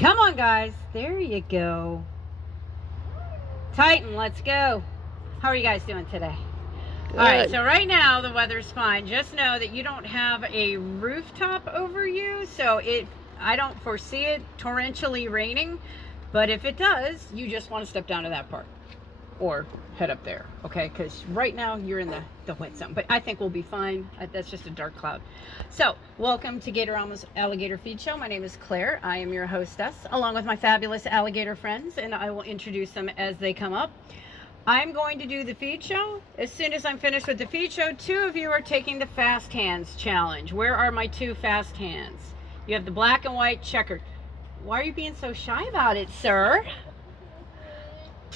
Come on, guys. There you go. Titan, let's go. How are you guys doing today? Good. All right, so right now the weather's fine. Just know that you don't have a rooftop over you, so I don't foresee it torrentially raining. But if it does, you just want to step down to that part or head up there, okay? Because right now you're in the wet zone, but I think we'll be fine. That's just a dark cloud. So welcome to Gatorama's Alligator Feed Show. My name is Claire. I am your hostess, along with my fabulous alligator friends, and I will introduce them as they come up. I'm going to do the feed show. As soon as I'm finished with the feed show, two of you are taking the fast hands challenge. Where are my two fast hands? You have the black and white checkered. Why are you being so shy about it, sir?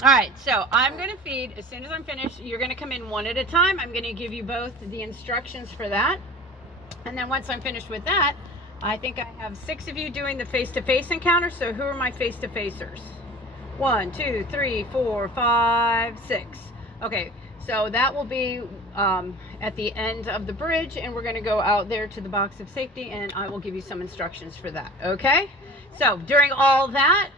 All right, so I'm going to feed. As soon as I'm finished, you're going to come in one at a time. I'm going to give you both the instructions for that. And then once I'm finished with that, I think I have 6 of you doing the face-to-face encounter. So who are my face-to-facers? 1, 2, 3, 4, 5, 6. Okay, so that will be at the end of the bridge, and we're going to go out there to the box of safety, and I will give you some instructions for that. Okay, so during all that,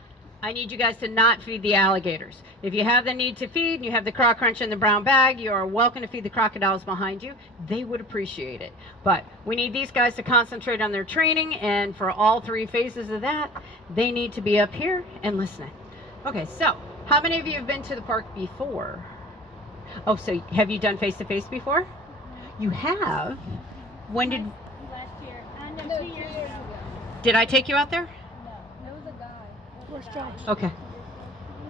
I need you guys to not feed the alligators. If you have the need to feed and you have the croc crunch in the brown bag, you are welcome to feed the crocodiles behind you. They would appreciate it. But we need these guys to concentrate on their training, and for all 3 phases of that, they need to be up here and listening. Okay, so how many of you have been to the park before? Oh, so have you done face-to-face before? You have? When did... Last year, and then 2 years ago. Did I take you out there? No, there was a guy. First try. Okay.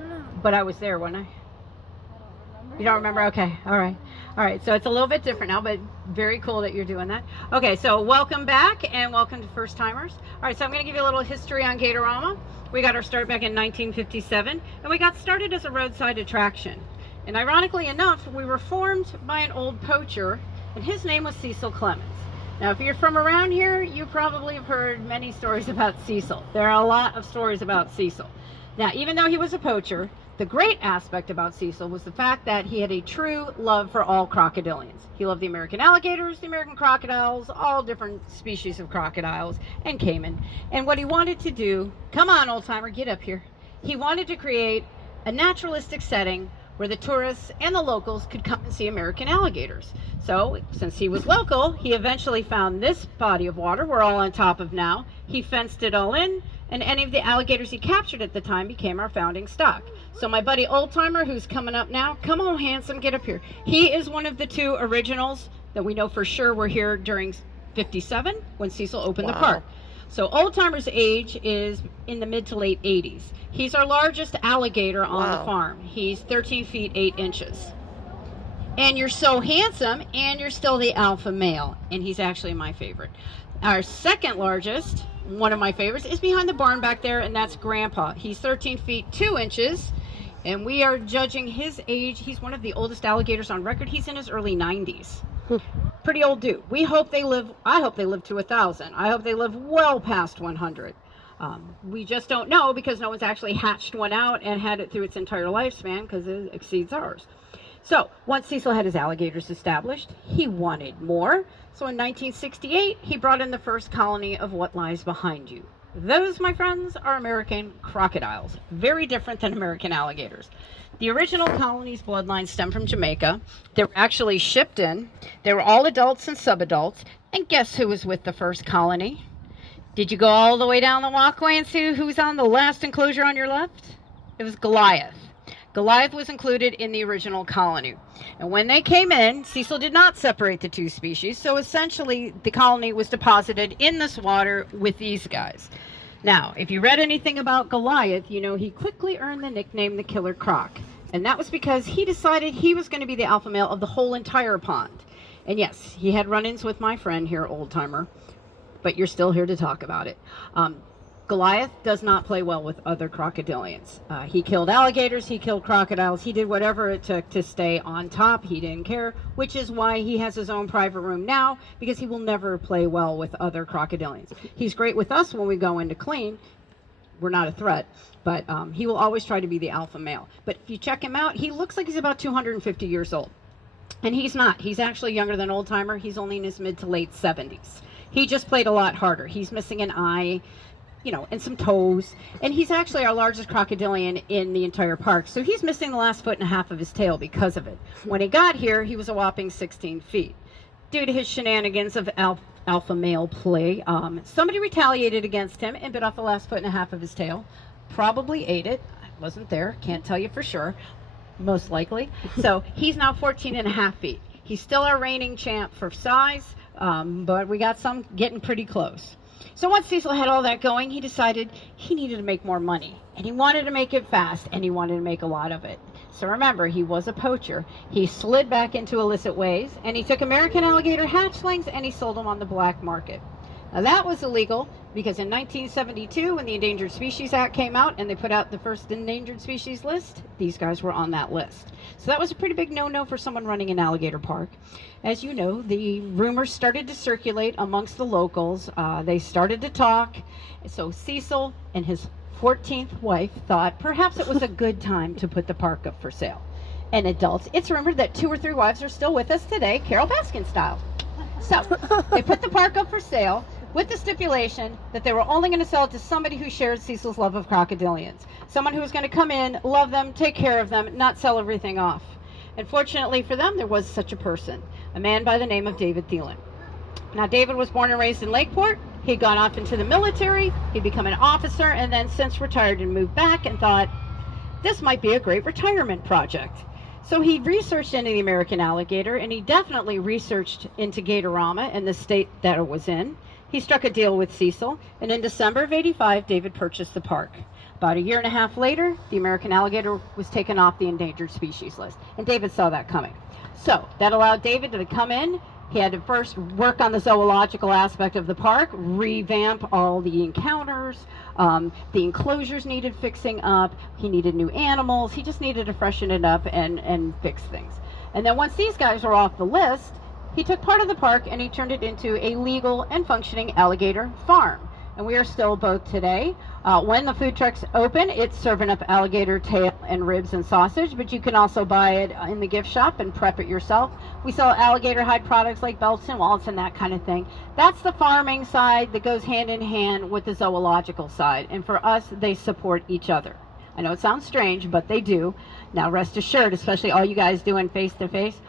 No, But I was there, wasn't I? I don't remember. You don't remember? Okay, all right. All right, so it's a little bit different now, but very cool that you're doing that. Okay, so welcome back and welcome to first timers. All right, so I'm going to give you a little history on Gatorama. We got our start back in 1957, and we got started as a roadside attraction. And ironically enough, we were formed by an old poacher, and his name was Cecil Clemens. Now, if you're from around here, you probably have heard many stories about Cecil. There are a lot of stories about Cecil. Now, even though he was a poacher, the great aspect about Cecil was the fact that he had a true love for all crocodilians. He loved the American alligators, the American crocodiles, all different species of crocodiles, and caiman. And what he wanted to do, come on, old timer, get up here. He wanted to create a naturalistic setting where the tourists and the locals could come and see American alligators. So, since he was local, he eventually found this body of water we're all on top of now. He fenced it all in, and any of the alligators he captured at the time became our founding stock. So my buddy Old Timer, who's coming up now, come on, handsome, get up here. He is one of the 2 originals that we know for sure were here during 57 when Cecil opened the park. So Old Timer's age is in the mid to late 80s. He's our largest alligator on the farm. He's 13 feet 8 inches. And you're so handsome, and you're still the alpha male, and he's actually my favorite. Our second largest, one of my favorites, is behind the barn back there, and that's Grandpa. He's 13 feet 2 inches, and we are judging his age. He's one of the oldest alligators on record. He's in his early 90s. Pretty old dude. I hope they live to 1,000. I hope they live well past 100. We just don't know because no one's actually hatched one out and had it through its entire lifespan because it exceeds ours. So once Cecil had his alligators established, he wanted more. So in 1968, he brought in the first colony of what lies behind you. Those, my friends, are American crocodiles. Very different than American alligators. The original colony's bloodline stemmed from Jamaica. They were actually shipped in. They were all adults and subadults. And guess who was with the first colony? Did you go all the way down the walkway and see who's on the last enclosure on your left? It was Goliath. Goliath was included in the original colony. And when they came in, Cecil did not separate the 2 species, so essentially the colony was deposited in this water with these guys. Now, if you read anything about Goliath, you know he quickly earned the nickname the Killer Croc. And that was because he decided he was going to be the alpha male of the whole entire pond. And yes, he had run-ins with my friend here, Old Timer, but you're still here to talk about it. Goliath does not play well with other crocodilians. He killed alligators, he killed crocodiles, he did whatever it took to stay on top. He didn't care, which is why he has his own private room now, because he will never play well with other crocodilians. He's great with us when we go in to clean. We're not a threat, but he will always try to be the alpha male. But if you check him out, he looks like he's about 250 years old. And he's not. He's actually younger than Old Timer. He's only in his mid to late 70s. He just played a lot harder. He's missing an eye. and some toes. And he's actually our largest crocodilian in the entire park. So he's missing the last 1.5 feet of his tail because of it. When he got here, he was a whopping 16 feet. Due to his shenanigans of alpha male play, somebody retaliated against him and bit off the last 1.5 feet of his tail. Probably ate it. I wasn't there. Can't tell you for sure. Most likely. So he's now 14.5 feet. He's still our reigning champ for size, but we got some getting pretty close. So once Cecil had all that going, he decided he needed to make more money. And he wanted to make it fast, and he wanted to make a lot of it. So remember, he was a poacher. He slid back into illicit ways, and he took American alligator hatchlings, and he sold them on the black market. Now that was illegal because in 1972, when the Endangered Species Act came out and they put out the first endangered species list, these guys were on that list. So that was a pretty big no-no for someone running an alligator park. As you know, the rumors started to circulate amongst the locals. They started to talk. So Cecil and his 14th wife thought perhaps it was a good time to put the park up for sale. And adults, it's rumored that 2 or 3 wives are still with us today, Carol Baskin style. So they put the park up for sale with the stipulation that they were only going to sell it to somebody who shared Cecil's love of crocodilians. Someone who was going to come in, love them, take care of them, not sell everything off. And fortunately for them, there was such a person, a man by the name of David Thielen. Now, David was born and raised in Lakeport. He'd gone off into the military. He'd become an officer and then since retired and moved back and thought, this might be a great retirement project. So he researched into the American alligator, and he definitely researched into Gatorama and the state that it was in. He struck a deal with Cecil, and in December of '85, David purchased the park. About a year and a half later, the American alligator was taken off the endangered species list, and David saw that coming. So that allowed David to come in. He had to first work on the zoological aspect of the park, revamp all the encounters. The enclosures needed fixing up. He needed new animals. He just needed to freshen it up and fix things. And then once these guys were off the list, he took part of the park and he turned it into a legal and functioning alligator farm. And we are still both today. When the food trucks open, it's serving up alligator tail and ribs and sausage, but you can also buy it in the gift shop and prep it yourself. We sell alligator hide products like belts and wallets and that kind of thing. That's the farming side that goes hand in hand with the zoological side. And for us, they support each other. I know it sounds strange, but they do. Now rest assured, especially all you guys doing face-to-face,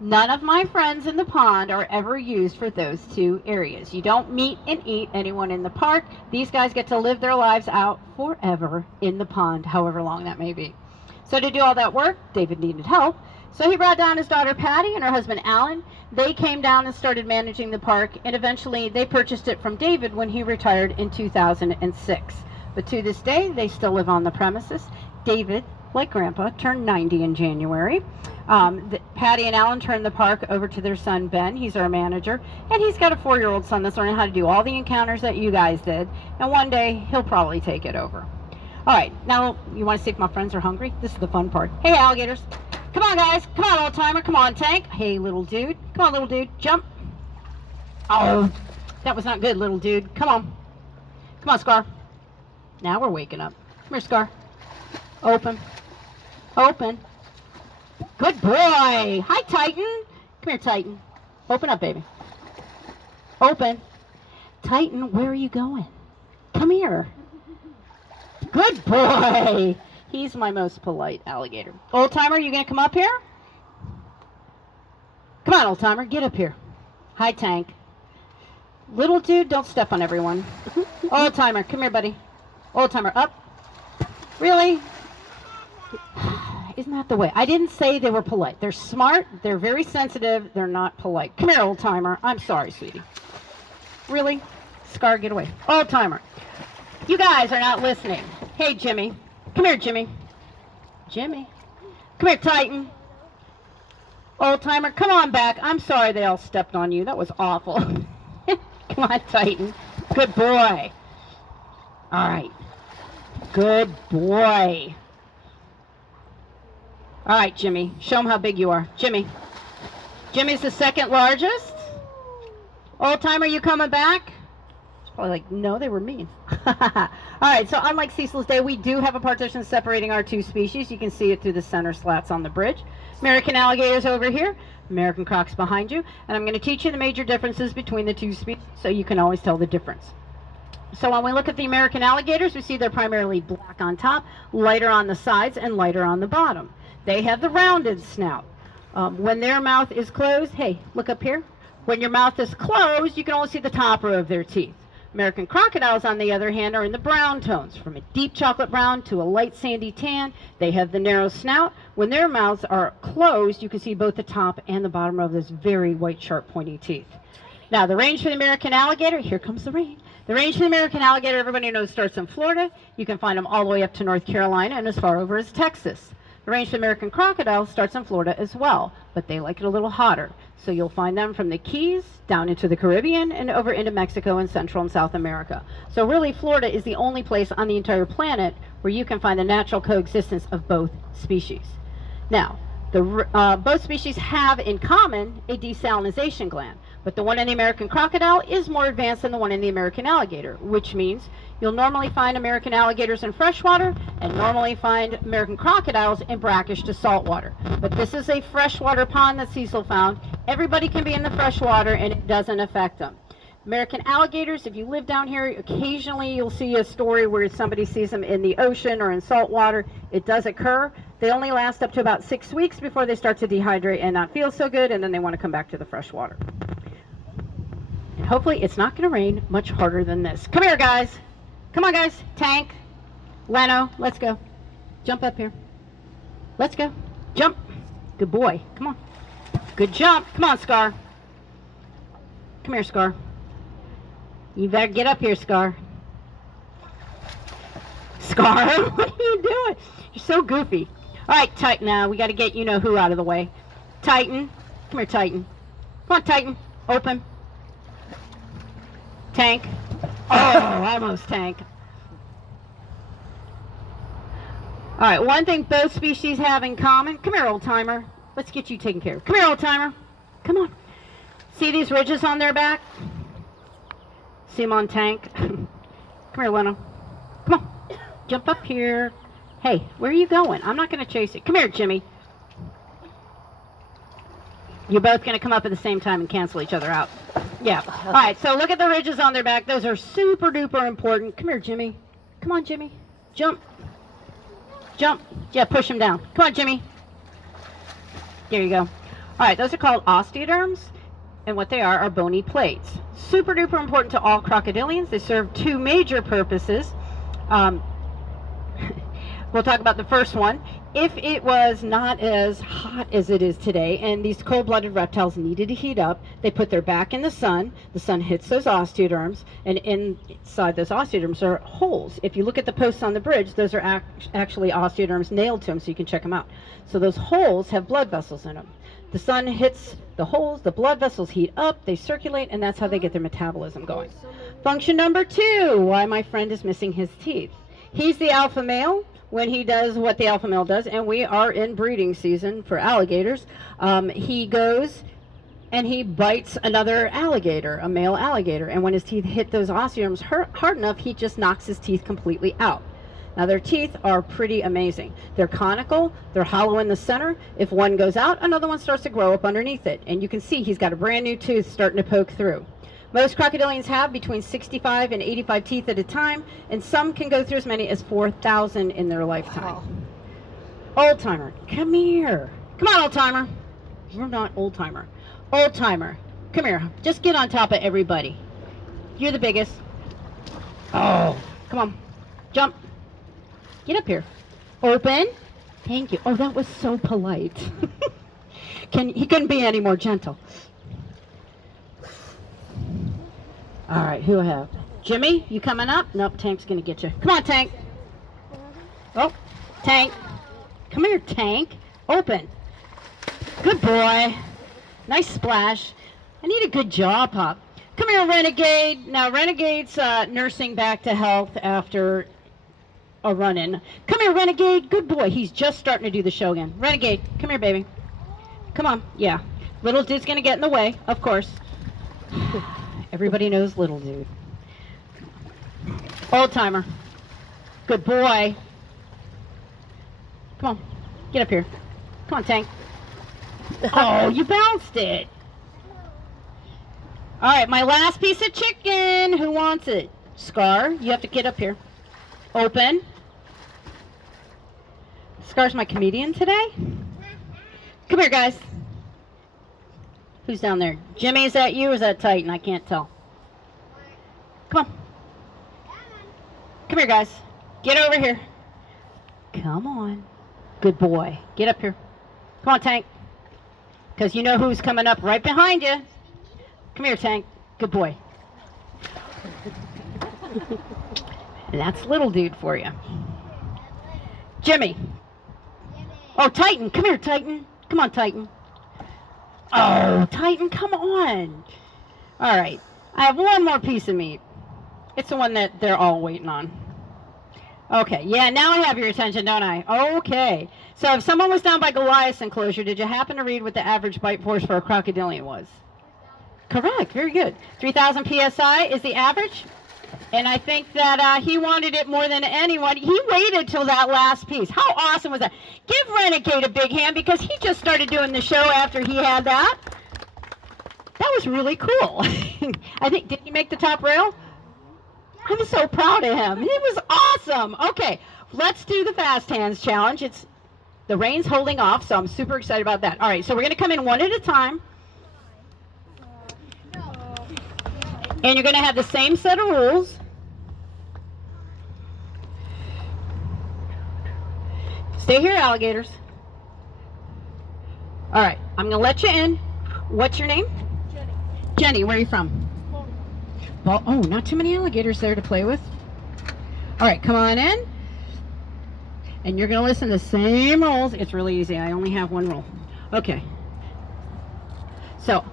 none of my friends in the pond are ever used for those 2 areas. You don't meet and eat anyone in the park. These guys get to live their lives out forever in the pond, however long that may be. So to do all that work, David needed help. So he brought down his daughter Patty and her husband Alan. They came down and started managing the park, and eventually they purchased it from David when he retired in 2006. But to this day, they still live on the premises. David, like Grandpa, turned 90 in January. Patty and Alan turned the park over to their son Ben. He's our manager, and he's got a 4-year-old son that's learning how to do all the encounters that you guys did, and one day he'll probably take it over. All right, now you want to see if my friends are hungry? This is the fun part. Hey, alligators. Come on, guys. Come on, old timer. Come on, Tank. Hey, little dude. Come on, little dude. Jump. Oh, that was not good, little dude. Come on. Come on, Scar. Now we're waking up. Come here, Scar. Open. Open. Good boy. Hi, Titan. Come here, Titan. Open up, baby. Open. Titan, where are you going? Come here. Good boy. He's my most polite alligator. Old timer, you gonna come up here? Come on, old timer, get up here. Hi, Tank. Little dude, don't step on everyone. Old timer, come here, buddy. Old timer, up. Really? Isn't that the way? I didn't say they were polite. They're smart. They're very sensitive. They're not polite. Come here, old timer. I'm sorry, sweetie. Really? Scar, get away. Old timer. You guys are not listening. Hey, Jimmy. Come here, Jimmy. Jimmy. Come here, Titan. Old timer, come on back. I'm sorry they all stepped on you. That was awful. Come on, Titan. Good boy. All right. Good boy. All right, Jimmy. Show them how big you are. Jimmy. Jimmy's the second largest. Old timer, you coming back? It's probably like, no, they were mean. All right, so unlike Cecil's Day, we do have a partition separating our 2 species. You can see it through the center slats on the bridge. American alligators over here, American crocs behind you, and I'm going to teach you the major differences between the 2 species so you can always tell the difference. So when we look at the American alligators, we see they're primarily black on top, lighter on the sides, and lighter on the bottom. They have the rounded snout. When their mouth is closed, hey, look up here. When your mouth is closed, you can only see the top row of their teeth. American crocodiles, on the other hand, are in the brown tones, from a deep chocolate brown to a light sandy tan. They have the narrow snout. When their mouths are closed, you can see both the top and the bottom row of those very white, sharp, pointy teeth. Now, the range for the American alligator, here comes the rain. The range for the American alligator, everybody knows, starts in Florida. You can find them all the way up to North Carolina and as far over as Texas. The range for the American crocodile starts in Florida as well, but they like it a little hotter. So you'll find them from the Keys down into the Caribbean and over into Mexico and Central and South America. So really, Florida is the only place on the entire planet where you can find the natural coexistence of both species. Now, both species have in common a desalinization gland, but the one in the American crocodile is more advanced than the one in the American alligator, which means you'll normally find American alligators in freshwater and normally find American crocodiles in brackish to saltwater. But this is a freshwater pond that Cecil found. Everybody can be in the freshwater and it doesn't affect them. American alligators, if you live down here, occasionally you'll see a story where somebody sees them in the ocean or in salt water. It does occur. They only last up to about 6 weeks before they start to dehydrate and not feel so good, and then they want to come back to the fresh water. And hopefully it's not going to rain much harder than this. Come here, guys. Come on, guys. Tank, Leno, let's go. Jump up here. Let's go. Jump. Good boy. Come on. Good jump. Come on, Scar. Come here, Scar. You better get up here, Scar. Scar, what are you doing? You're so goofy. All right, Titan, now we got to get you-know-who out of the way. Titan. Come here, Titan. Come on, Titan. Open. Tank. Oh, almost Tank. All right, one thing both species have in common. Come here, old-timer. Let's get you taken care of. Come here, old-timer. Come on. See these ridges on their back? See them on Tank? Come here, Leno. Come on. Jump up here. Hey, where are you going? I'm not going to chase you. Come here, Jimmy. You're both going to come up at the same time and cancel each other out. Yeah. All right, so look at the ridges on their back. Those are super duper important. Come here, Jimmy. Come on, Jimmy. Jump. Jump. Yeah, push him down. Come on, Jimmy. There you go. All right, those are called osteoderms, and what they are bony plates. Super duper important to all crocodilians. They serve two major purposes. We'll talk about the first one. If it was not as hot as it is today and these cold-blooded reptiles needed to heat up, they put their back in the sun hits those osteoderms, and inside those osteoderms are holes. If you look at the posts on the bridge, those are actually osteoderms nailed to them, so you can check them out. So those holes have blood vessels in them. The sun hits the holes, the blood vessels heat up, they circulate, and that's how they get their metabolism going. Function number 2, why my friend is missing his teeth. He's the alpha male. When he does what the alpha male does, and we are in breeding season for alligators, he goes and he bites another alligator, a male alligator, and when his teeth hit those osteoderms hard enough, he just knocks his teeth completely out. Now their teeth are pretty amazing. They're conical, they're hollow in the center. If one goes out, another one starts to grow up underneath it, and you can see he's got a brand new tooth starting to poke through. Most crocodilians have between 65 and 85 teeth at a time, and some can go through as many as 4,000 in their lifetime. Wow. Old-timer, come here. Come on, old-timer. You're not old-timer. Old-timer, come here. Just get on top of everybody. You're the biggest. Oh, come on. Jump. Get up here. Open. Thank you. Oh, that was so polite. He couldn't be any more gentle. All right, who I have? Jimmy, you coming up? Nope, Tank's going to get you. Come on, Tank. Oh, Tank. Come here, Tank. Open. Good boy. Nice splash. I need a good jaw pop. Come here, Renegade. Now, Renegade's nursing back to health after a run-in. Come here, Renegade. Good boy. He's just starting to do the show again. Renegade, come here, baby. Come on. Yeah. Little dude's going to get in the way, of course. Everybody knows little dude. Old-timer. Good boy. Come on. Get up here. Come on, Tank. Oh, you bounced it. All right, my last piece of chicken. Who wants it? Scar, you have to get up here. Open. Scar's my comedian today. Come here, guys. Who's down there? Jimmy, is that you or is that Titan? I can't tell. Come on. Come here, guys. Get over here. Come on. Good boy. Get up here. Come on, Tank. Because you know who's coming up right behind you. Come here, Tank. Good boy. And that's little dude for you. Jimmy. Oh, Titan. Come here, Titan. Come on, Titan. Oh, Titan, come on. All right. I have one more piece of meat. It's the one that they're all waiting on. Okay. Yeah, now I have your attention, don't I? Okay. So if someone was down by Goliath's enclosure, did you happen to read what the average bite force for a crocodilian was? Correct. Very good. 3,000 PSI is the average. And I think that he wanted it more than anyone. He waited till that last piece. How awesome was that? Give Renegade a big hand because he just started doing the show after he had that. That was really cool. I think, did he make the top rail? I'm so proud of him. It was awesome. Okay, let's do the fast hands challenge. It's the rain's holding off, so I'm super excited about that. All right, so we're going to come in one at a time. And you're going to have the same set of rules. Stay here, alligators. All right, I'm going to let you in. What's your name? Jenny. Jenny, where are you from? Well, oh, not too many alligators there to play with. All right, come on in. And you're going to listen to the same rules. It's really easy. I only have one rule. Okay. So,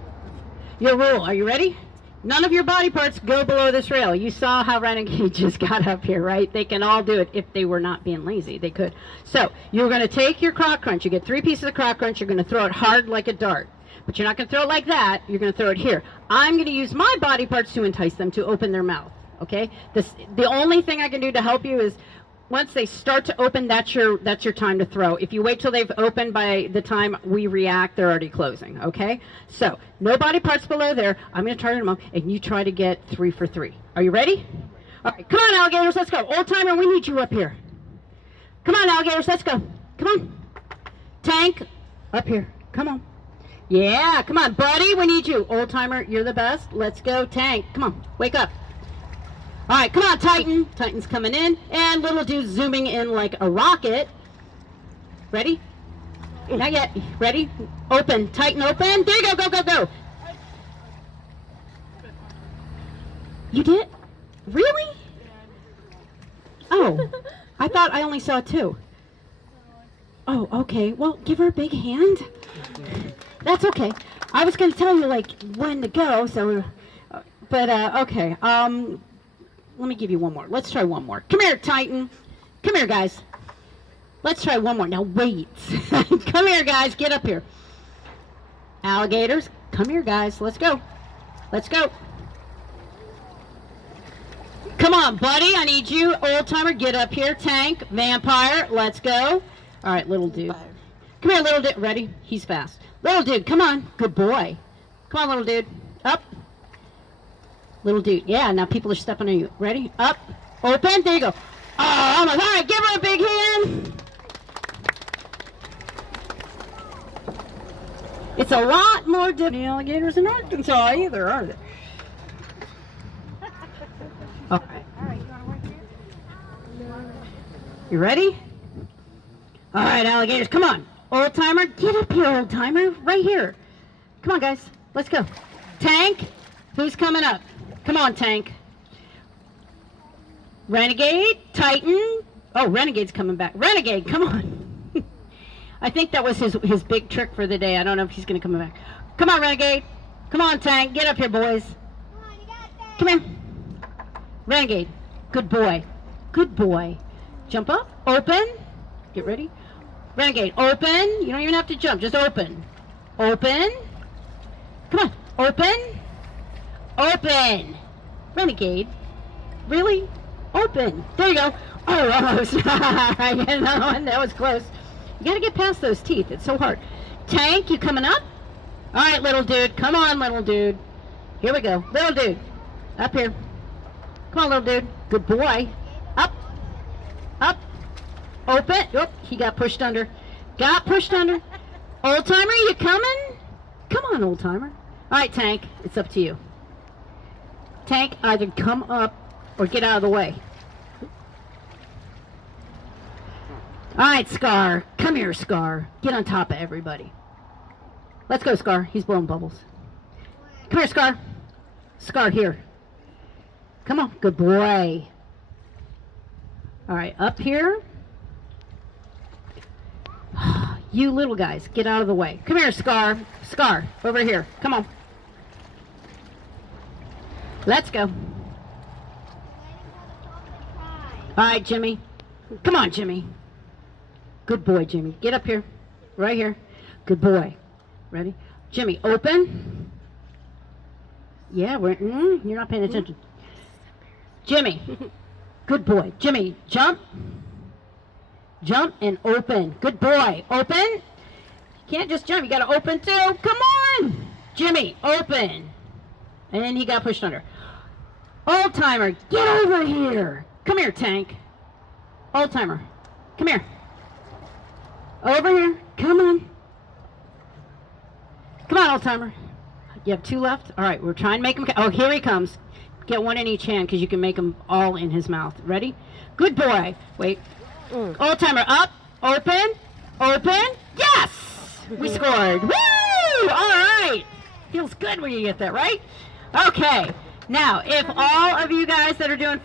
your rule. Are you ready? None of your body parts go below this rail. You saw how Renegade just got up here, right? They can all do it if they were not being lazy. They could. So, you're going to take your crock crunch. You get 3 pieces of crock crunch. You're going to throw it hard like a dart. But you're not going to throw it like that. You're going to throw it here. I'm going to use my body parts to entice them to open their mouth, okay? The only thing I can do to help you is once they start to open, that's your time to throw. If you wait till they've opened, by the time we react, they're already closing, okay? So, no body parts below there. I'm going to target them up, and you try to get 3 for 3. Are you ready? All right, come on, alligators, let's go. Old timer, we need you up here. Come on, alligators, let's go. Come on. Tank, up here. Come on. Yeah, come on, buddy, we need you. Old timer, you're the best. Let's go, Tank. Come on, wake up. All right, come on, Titan. Titan's coming in, and little dude's zooming in like a rocket. Ready? Not yet. Ready? Open. Titan, open. There you go, go, go, go. You did? Really? Oh, I thought I only saw 2. Oh, okay. Well, give her a big hand. That's okay. I was going to tell you, like, when to go, so, but, okay. Let me give you one more. Let's try one more. Come here, Titan. Come here, guys. Let's try one more. Now, wait. Come here, guys. Get up here. Alligators, come here, guys. Let's go. Let's go. Come on, buddy. I need you. Old timer, get up here. Tank, vampire, let's go. All right, little dude. Come here, little dude. Ready? He's fast. Little dude, come on. Good boy. Come on, little dude. Up. Little dude. Yeah, now people are stepping on you. Ready? Up. Open. There you go. Oh, almost. All right, give her a big hand. It's a lot more different alligators in Arkansas either, are they? All right. All right, you want to work here? You ready? All right, alligators, come on. Old timer, get up here, old timer. Right here. Come on, guys. Let's go. Tank, who's coming up? Come on, Tank. Renegade, Titan. Oh, Renegade's coming back. Renegade, come on. I think that was his big trick for the day. I don't know if he's going to come back. Come on, Renegade. Come on, Tank. Get up here, boys. Come on, you got that. Come here. Renegade. Good boy. Good boy. Jump up. Open. Get ready. Renegade. Open. You don't even have to jump. Just open. Open. Come on. Open. Open. Renegade. Really? Open. There you go. Oh, almost. That was close. You got to get past those teeth. It's so hard. Tank, you coming up? All right, little dude. Come on, little dude. Here we go. Little dude. Up here. Come on, little dude. Good boy. Up. Up. Open. Oh, he got pushed under. Got pushed under. Old timer, you coming? Come on, old timer. All right, Tank. It's up to you. Tank, either come up or get out of the way. All right, Scar. Come here, Scar. Get on top of everybody. Let's go, Scar. He's blowing bubbles. Come here, Scar. Scar, here. Come on. Good boy. All right, up here. You little guys, get out of the way. Come here, Scar. Scar, over here. Come on. Let's go. All right, Jimmy. Come on, Jimmy. Good boy, Jimmy. Get up here. Right here. Good boy. Ready? Jimmy, open. Yeah, you're not paying attention. Jimmy. Good boy. Jimmy, jump. Jump and open. Good boy. Open. You can't just jump. You got to open too. Come on. Jimmy, open. And then he got pushed under. Old timer, get over here. Come here, Tank. Old timer, come here. Over here. Come on. Come on, old timer. You have 2 left? All right, we're trying to make him. Oh, here he comes. Get 1 in each hand because you can make them all in his mouth. Ready? Good boy. Wait. Old timer, up. Open. Open. Yes! We scored. Woo! All right. Feels good when you get that, right? Okay. Now, if all of you guys that are doing